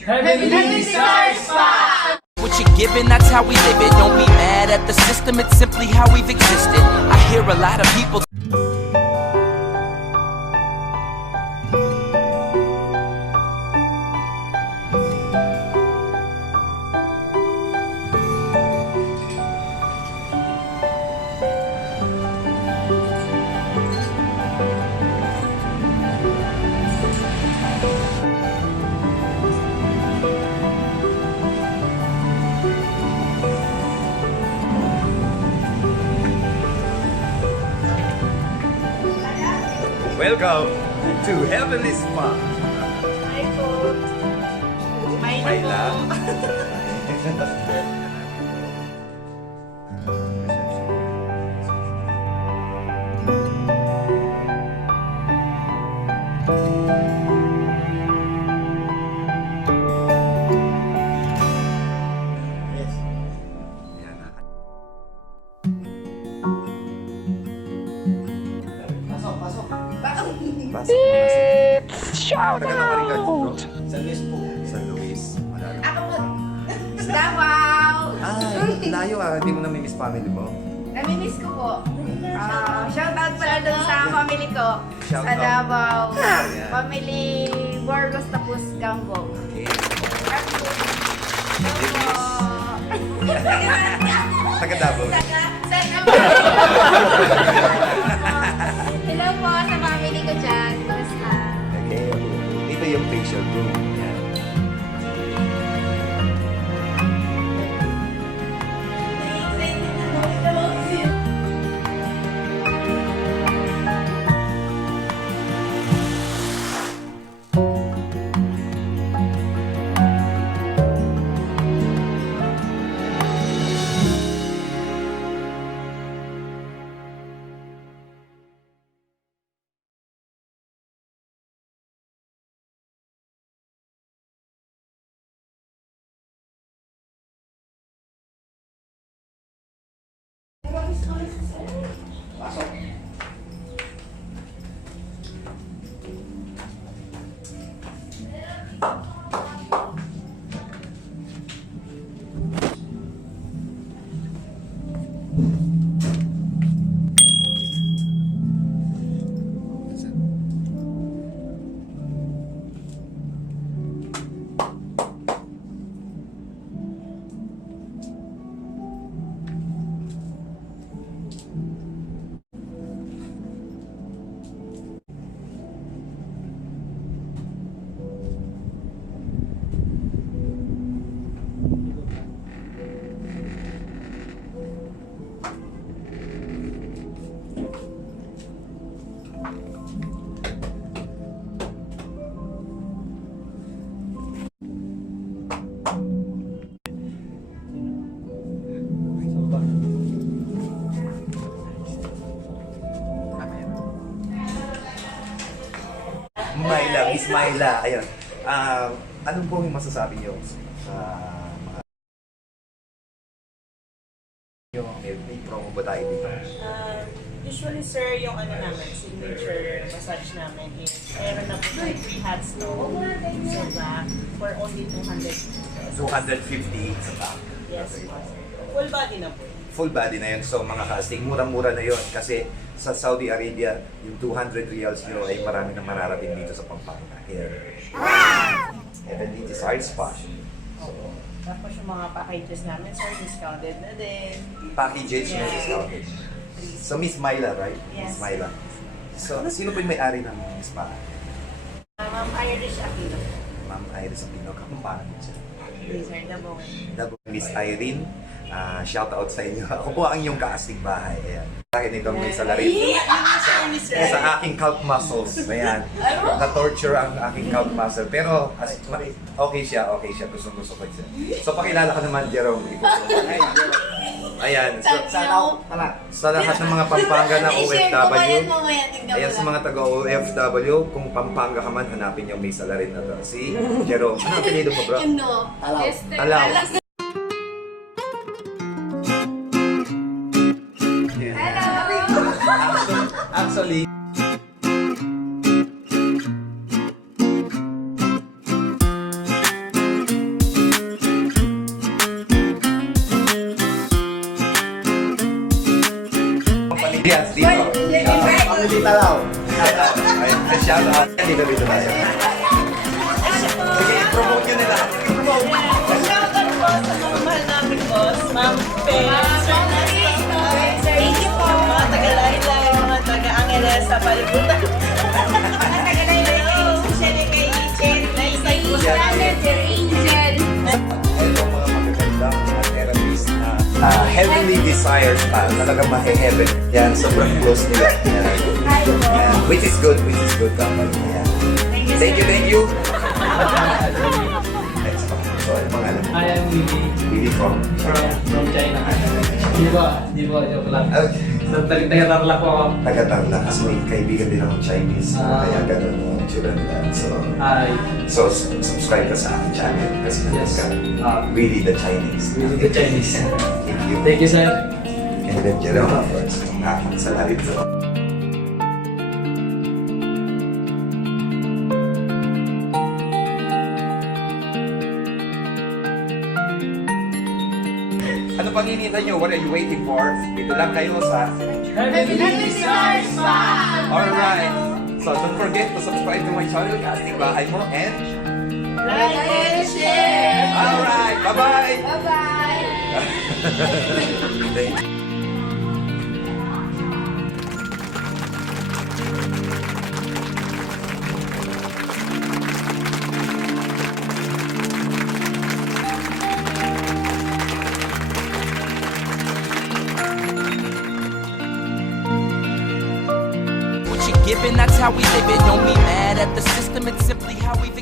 Heavenly Desire Spa! What you're given, that's how we live it. Don't be mad at the system, it's simply how we've existed. I hear a lot of people. Welcome to Heavenly Spa. Hi po. Mayla. Shout out! San Luis po. San Luis. Ako po. Davao. Layo Hindi mo namimiss family mo? Namimiss ko po. Shoutout pala dun sa family ko. Shout Sa out. Davao. Ayan. Family Borgos tapos Gambog. Okay. Hello. Taga Davao. Hello po sa family ko dyan. Basta. Okay. Ito yung facial room. Yan. Mayla, Miss Mayla. Ayun. Anong po yung masasabi niyo sa mga may promo ba tayo dito? Usually sir, yung ano namin, signature massage namin is meron na po tayo 3 hot stone sa back for only 200 pesos. 250 sa back. Yes po. Full body na po. Full body na yun. So mga casting, murang-mura na yun. Kasi sa Saudi Arabia, yung 200 reals nyo ay marami na mararating dito sa Pampanga. Here. Heavenly Desire Spa. So, Tapos yung mga packages namin sir, discounted na din. packages na Yeah. discounted. So Miss Mayla, right? Yes. Miss Mayla. So, sino po yung may-ari ng spa? Ma'am Irish Aquino. Ma'am Iris Aquino. Kapampangan mo siya. Sir, Dabong. Miss Irene, shout out sa inyo. Ako po ang inyong kaastig bahay. Ayan. Akin itong may salarin. Sa aking calf muscles. Ayan. Na-torture ang aking calf muscle. Pero okay siya. Gusto ko siya. So pakilala ka naman, Jerome. Ayan. So, sa lahat ng mga Pampanga na OFW, ayan sa mga taga-OFW, kung Pampanga ka man, hanapin yung may salarin na to. Si Jerome. Ano ang apelido mo, bro? Talaw. Actually, Family Talaw. Ay, shout out. Dito tayo. Sige, promote nyo nila. Promote. Shoutout po sa mga mahal namin boss, Ma'am Pe, Sir Nestor, Thank you po. mga taga-Laylay, mga taga-Angeles sa palibutan. Hello, especially kay Chen, Laysay po sa amin. Angel. Itong mga magagandang mga therapist na heavenly desires pa. Talagang mahe-heaven. Yan, sobrang close nila. Yan. Yan. Which is good company. Yan. Thank you. Next pa. So, ano pangalan? I am Willie Really from? from China. Di ba, joke lang. Okay. So, taga-Tarlac po ako. Taga-Tarla kasi may kaibigan din akong Chinese. Ah. Kaya ganun ang tsura nila. Ay, So, subscribe ka sa aking channel kasi yes. ka really the Chinese. Really the Chinese. Thank you. Thank you, sir. And then Jerome, of course, ang aking salarit ko. Ano pang hinihintay nyo? What are you waiting for? Dito lang kayo sa... Alright! So don't forget to subscribe to my channel, Casting Bahay Mo, and... Like and share. Alright! Bye-bye! Bye-bye. Thank you. What you're given, that's how we live it. Don't be mad at the system, it's simply how we've